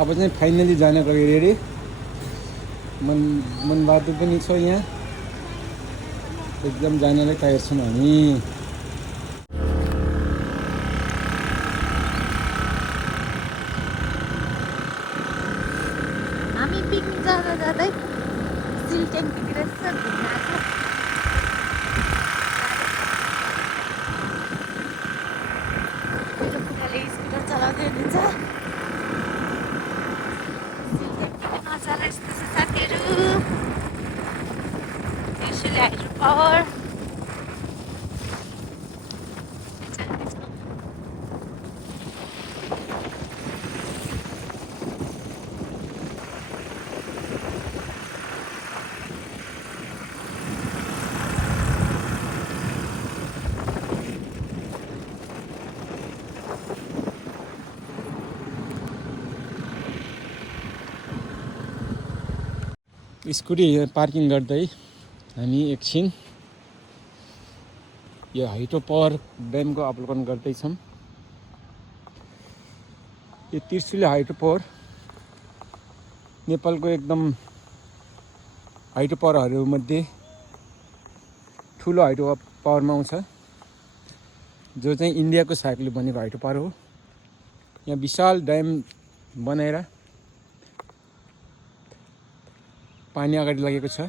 अब चाहिँ फाइनली जानको लागि रेडी। मनबहादुर पनि छ यहाँ, एकदम जानलाई तयार छौँ हामी। हामी पिकनिक जाँदा जाँदै स्टिल ट्याङ्कीतिर चाहिँ घुम्न आएको। मेरो बुढाले स्कुटर चलाउँदै हुनुहुन्छ। स्टिल ट्याङ्कीको नजारा यस्तो छ साथीहरू। Trishuli hydro power. Scooty parking गर्दै हामी एकछिन यो हाइड्रो पावर ड्यामको अवलोकन गर्दैछौँ। यो त्रिशुली हाइड्रो पावर नेपालको एकदम हाइड्रो पावरहरूमध्ये ठुलो हाइड्रो पावरमा आउँछ, जो चाहिँ इन्डियाको सहयोगले बनेको हाइड्रो पावर हो। यहाँ विशाल ड्याम बनाएर पानी अगाडि लगेको छ।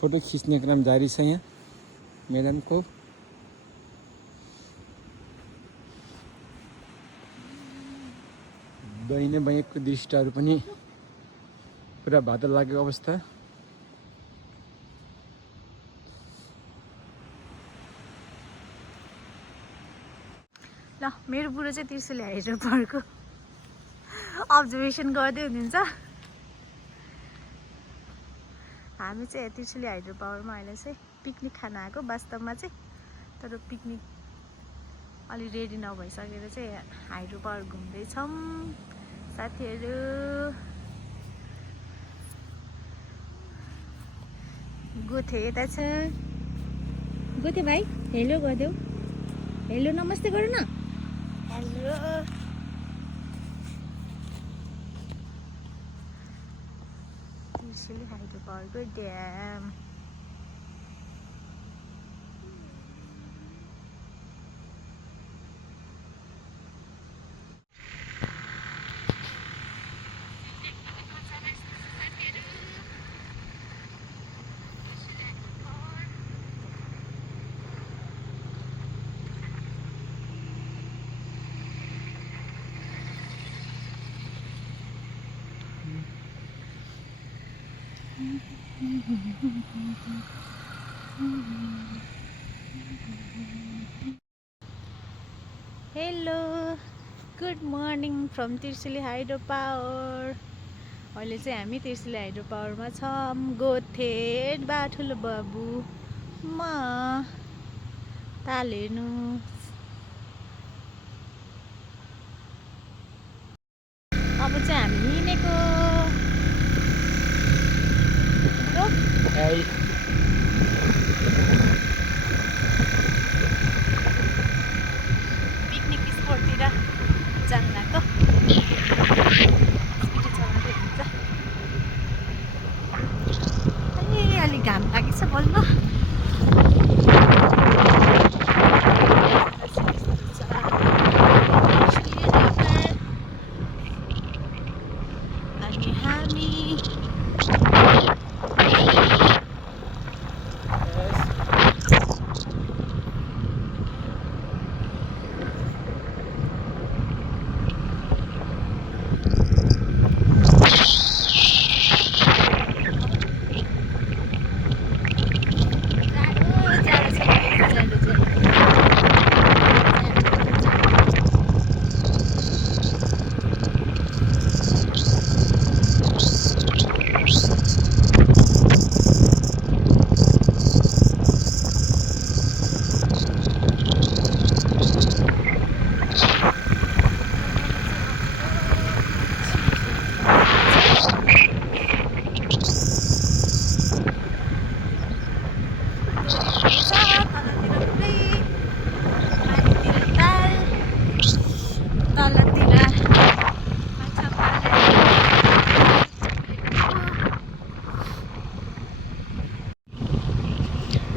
फोटो खिच्ने क्रम जारी छ यहाँ मैदानको। दाहिने बायाँको दृश्यहरू पनि पुरा बादल लागेको अवस्था। ल मेरो बुढो चाहिँ त्रिशुली हाइड्रो पावरको अब्जर्भेसन गर्दै हुनुहुन्छ। हामी चाहिँ त्रिशुली हाइड्रो पावरमा अहिले चाहिँ पिकनिक खान आएको वास्तवमा चाहिँ, तर पिकनिक अलि रेडी नभइसकेर चाहिँ हाइड्रो पावर घुम्दैछौँ साथीहरू। गोथे यता छ। गोथे भाइ हेलो गरिदेऊ। हेलो नमस्ते गरौँ न। हेलो त्रिशुली हाइड्रो पावरको ड्याम। Hello good morning from Trishuli hydro power. अहिले चाहिँ हामी त्रिशुली हाइड्रो पावरमा छौँ। गोथे बा ठुलो बाबु म ताल हेर्नु। अब चाहिँ हामी हिँडेको पिकनिक स्पोटतिर जानु लाग्यो। स्कुटी चलाउँदै हुन्छ। अलिक घाम लागेछ बल्ल। अनि हामी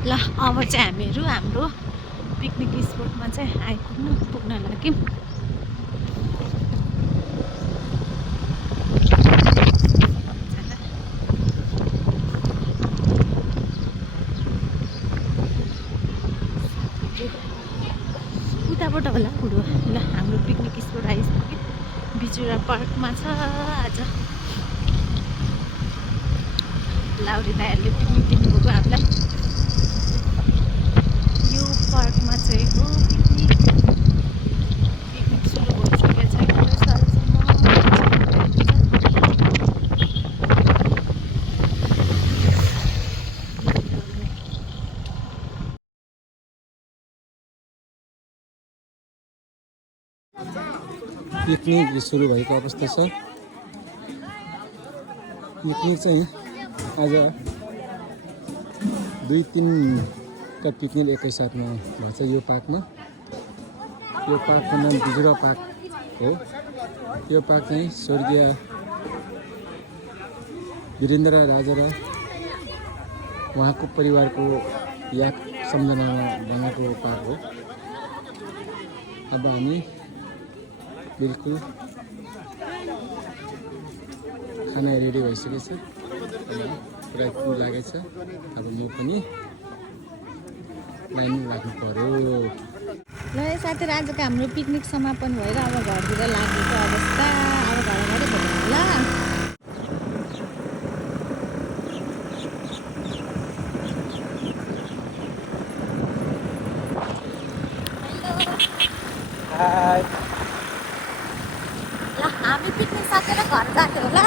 ल अब चाहिँ हामीहरू हाम्रो पिकनिक स्पोटमा चाहिँ पुग्न लाग्यौँ। उताबाट होला बुढो। ल हाम्रो पिकनिक स्पोट आइसक्यो, बिजुरा पार्कमा छ आज। लाउरी दाइहरूले पिकनिक दिनुभएको हामीलाई। यो पार्कमा चाहिँ हो पिकनिक सुरु भइसकेको छैन रहेछ अहिलेसम्म। पिकनिक सुरु भएको अवस्था छ। पिकनिक चाहिँ आज 2-3 का पिकनिक एकैसाथमा भएको छ यो पार्कमा। यो पार्कको नाम बिजुरा पार्क हो। यो पार्क चाहिँ स्वर्गीय वीरेन्द्र राजा र उहाँको परिवारको याद सम्झनामा बनाएको पार्क हो। अब हामी बिल्कुल खाना रेडी भइसकेको छ, पुरा क्यु लागेको छ। अब म पनि लाइन लाग्नु पर्यो। ल साथीहरू, आजको हाम्रो पिकनिक समापन भएर अब घरतिर लागेको अवस्था। अब घरबाटै भेट्नु होला। ल हामी पिकनिक सकेर घर जाने होला।